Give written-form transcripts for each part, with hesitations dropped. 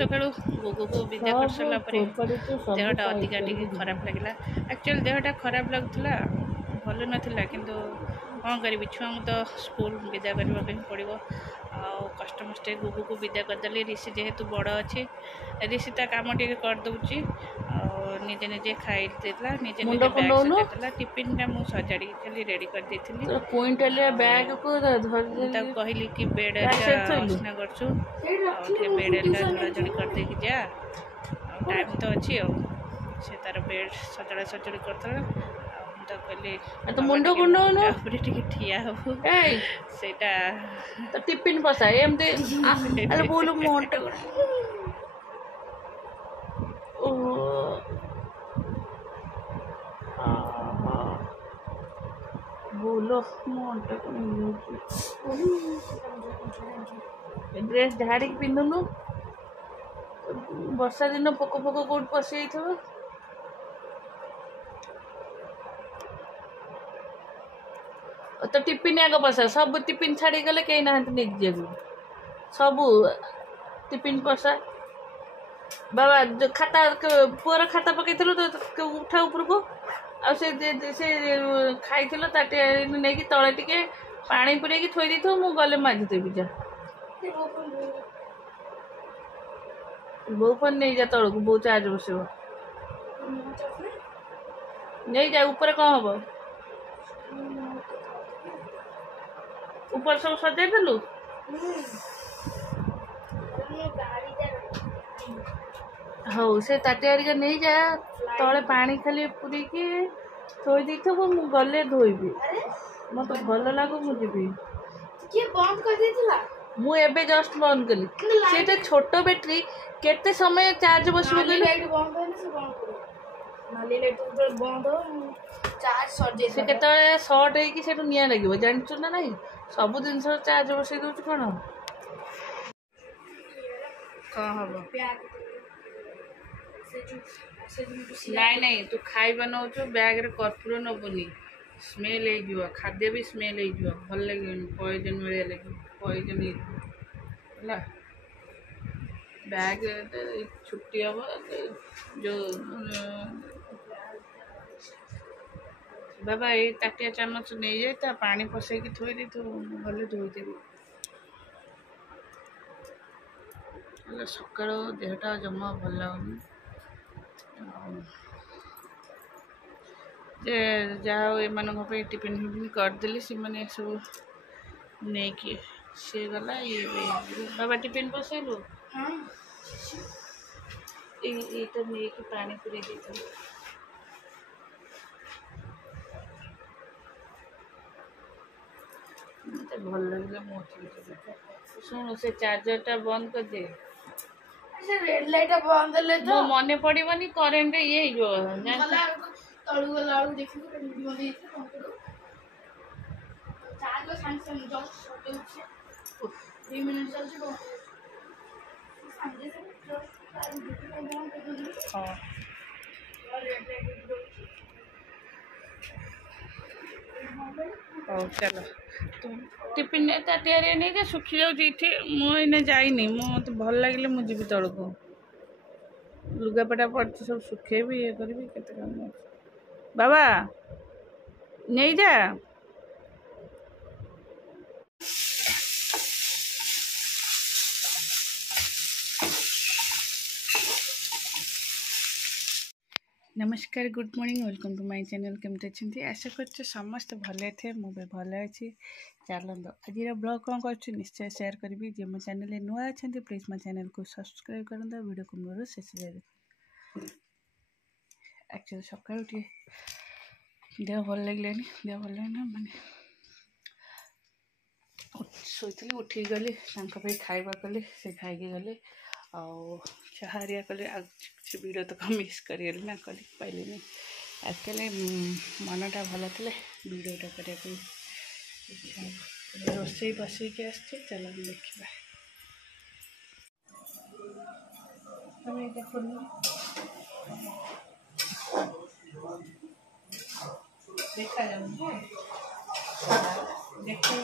सकाळू गुगु को विदा कर सारा देहटा अधिका टी खराब लगे एक्चुअली देहटा खराब लगुला भल नाला किंतु कौन करी छुआ तो स्कूल विदा करने पड़ो कष्ट मष्टे गुगु को विदा करदेली ऋषि जेहेतु बड़ अच्छी ऋषि ता कम टे करदे निजे निजे खाई देला निजे निजे बैग सजाइला टिफिन टा मु सजाड़ी खाली रेडी कर देथिली क्विंटलिया बैग को तब कहली कि बेड असना करछु ओके बेड का जोड़ी कर दे कि जा टाइम तो अच्छी हो से तार बेड सजड़ा सजड़ी करतला तो कहली तो मुंडो गुंडो नो पूरी टिके ठिया हो सेटा तो टिफिन पसा एमते अरे बोलो मोंटे ओ बोलो मोंटे को ड्रेस झाड़ी पिंधुनु वर्षा दिन पोक पोक कोट पशि तो टिफिन आग पसा सब टिफिन छाड़ी गले कहीं ना सब टिफिन पसा बाबा जो खाता पुअर खाता पकई तो उठा ऊपर को से खाई ताटे नहीं कि तले टिके पानी पूरे थोई दी मु गले माजिदेवी जा बो फोन नहीं जा तल को बो चार्ज बस नहीं जा ऊपर कौन हम ऊपर सब सजाई देलु हौ से ताटे हरिका नहीं जा तले पानी खाली पूरी थोई दी मु गले धोबी मत भल लगो मु जीवी मु एबे जस्ट बंद कली से छोट बैटरी केते समय चार्ज बसबो से केते शॉर्ट है कि सेटु निया लागिवो जानछु ना नहीं सब दिन चार्ज बसई दउछ कोन का हबो नहीं नहीं तू खाई बनाऊ बैग रे कर्पूर नबुनी स्मेल हो खाद्य भी स्मेल हो भल लगे पॉइजन मिले लगे पॉइजन है बैग छुट्टी हम जो बाबा ये ताटिया चामच नहीं जाए पानी पसई थोई दी तो भले धोईदेवी सकाल देहटा जमा भल लगुनि जहाँ एम टिफिन फिफिन करदेली से सब नहीं कि सी गला ये बाबा टिफिन पसैलु ये नहीं कि पानी पूरे दी मत भल लगे शुणु से चार्जर टा बंद कर दे रेड लाइट बंद ले तो मन पड़ोनी करेन्ट ये तळु गला देखि वीडियो दे चार्ज संग संग जस्ट छोटे उठे 3 मिनट चल से संगे से जस्ट बंद कर दे हां चलो तो टिफिन ताटिया नहीं जा सुखी जाऊँगी मुझे जाइनी मत भल लगे मुझे तल को लुगापटा पड़ती सब सुखे भी ये करी केते काम बाबा नहीं जा नमस्कार good morning welcome to my channel केमती अच्छे आशा कर समस्त भले थे मुझे भल अच्छी चलते आज ब्लॉग कौन कर निश्चय शेयर करी जे मो चैनल नुआ अच्छा प्लीज मो चैनल को सब्सक्राइब कर वीडियो को मोर शेष एक्चुअली सकाल देह भल लगे देह भल लगे माने शोती उठी गली खाइबा कली से खाई गले आहारिया कले से वीडियो तो मिस करी ना कली पाइली एक्चुअली मनटा भल थे वीडियोटा करने रोसे बसैक आसचे चल देखा देखा देखते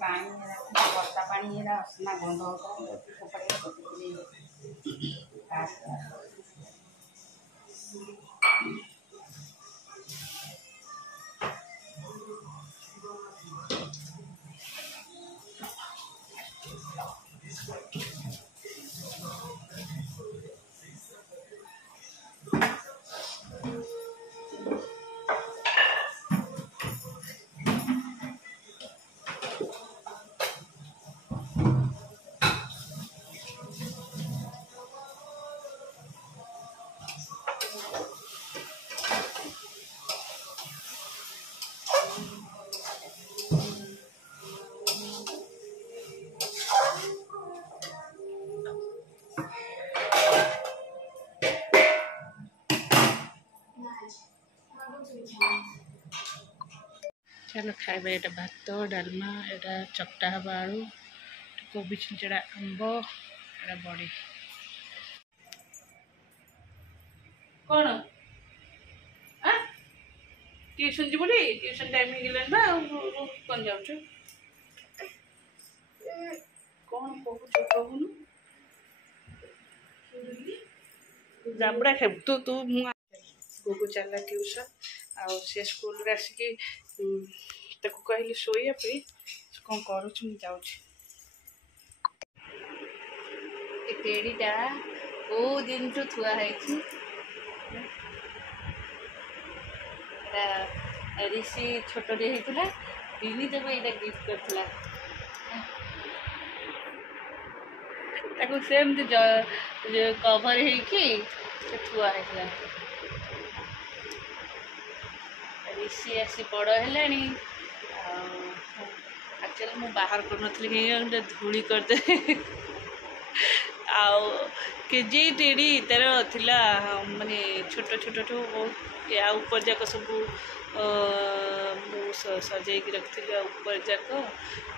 पानी ଅସନା ଗନ୍ଧ चलो खाइबा ये भात डालमा एटा चकटा हवा आलू कोबी छिंचड़ा आंब एटा बड़ी कौन ट्यूशन जी बोली ट्यूशन टाइम हो गलान बा कौन जाऊँ कौन कहूँ जाबड़ा खेब तू तू गोगो चलला ट्यूशन आउ से स्कूल रे आसिकी ताको कहली सोइया पे कौन करू छु जाउछि ए पेड़ीटा को दिन ठू थुआ है ऋषि छोटे होता दिनी जब यहाँ गिफ्ट करता सेमती कभर थुआ है ऋषि आसी बड़ है एक्चुअली मु बाहर कर नथली के धूली करदे आउ केजी टेडी तार थिला माने छोट छोट ठो बहुत या ऊपर जाक सब सजे रखी ऊपर जाक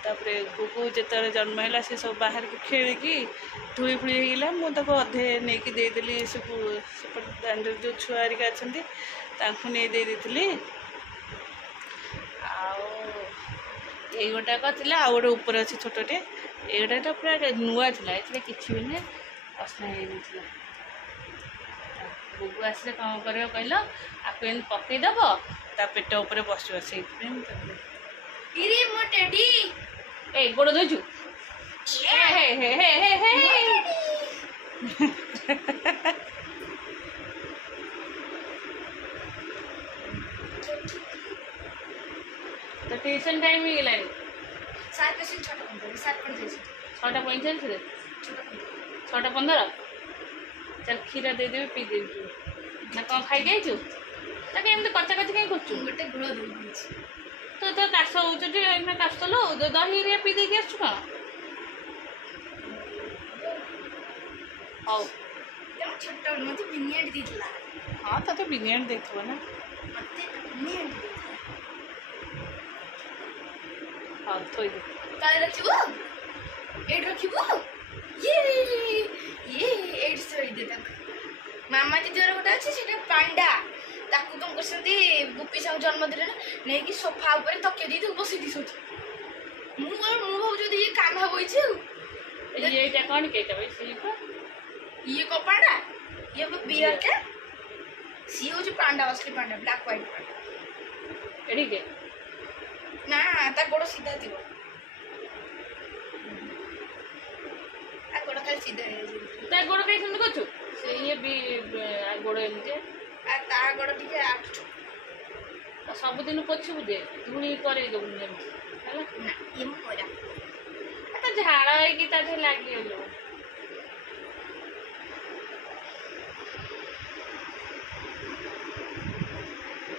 तापरे गुगु जिते जन्म है से सब बाहर के खेलिकी धूली फुली होगा मुझे अधे नहीं देदेली सब दांड जो छुआरिका अच्छा नहीं देदेली आई गोटाक थी आउ गोटे ऊपर अच्छे छोटे ये पूरा नुआ था ये किसी भी नहीं असना हो गुगु आसे कौन कर कहल आपको एम पकईदब ता पेट उपर बस ए गोड़ धोचु तो ट्यूशन टाइम हो गला 6:45 6:15 चल क्षीर देदेवी पी देवी ना कौन खाई जाइछु ना एमती कचा कची कहीं कर गोटे गुड़ दे तो तो काश हो काश लो दही रे पी देकी आसु कौन हौ छोट मत विनियट दीला हाँ तो विनियट देखो ना मत विनियट हाँ थोई दे काले रखिबो एड रखिबो ये एड सोई दे तक मामा जी जोर गोटा अछि सेटा पांडा ताकू तुम करसंती गुप्पी साउ जन्मदिन नै कि सोफा ऊपर तकिया दी तू बसी दिसो मु भाव जो ये कान्हा होई छै ये कौन केटा भाई सी को ये को पांडा ये को बियर के सी हो जो पांडा असली पांडा ब्लैक व्हाइट पांडा एडी के ना ता गोड़ सीधा थी आ गोड़ खाली सीधा है ता गोड़ कहीं सुन कोछु से ये भी गोड़ एमते आ ता गोड़ ठीक है आठ सब दिन पोछू दे धूली करे दो हला ना ये मो कोरा तो झाड़ा है कि ताथे लागी लो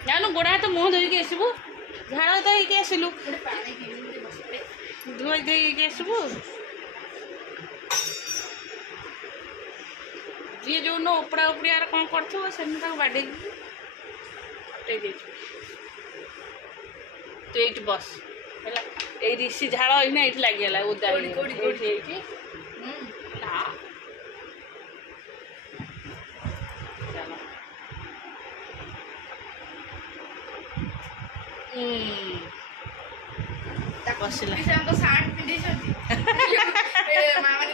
जानो गोड़ा तो मुंह धोई के आसबू झाड़ा तो ହେଇକି ଆସିଲୁ ଧୋଇ ଦେଇକି ଆସିବୁ ଯିଏ ଯୋଉନ ଉପଡ଼ା ଉପଡ଼ି ଆର କ'ଣ କରୁଥିବ ସେମିତି ତାକୁ ବାଡ଼େଇକି ହଟେଇ ଦେଇଛୁ ତୁ ଏଇଠି ବସ ହେଲା ଏଇ ରିସି ଝାଳ ଏଇନା ଏଇଠି ଲାଗିଗଲା ଓଦା ଏଇଠି ଏଇଠି ନା ତାକୁ ବସିଲା। ବୁପି ସାର୍ଙ୍କ ସାର୍ଟ ପିନ୍ଧେଇଛନ୍ତି ମାମା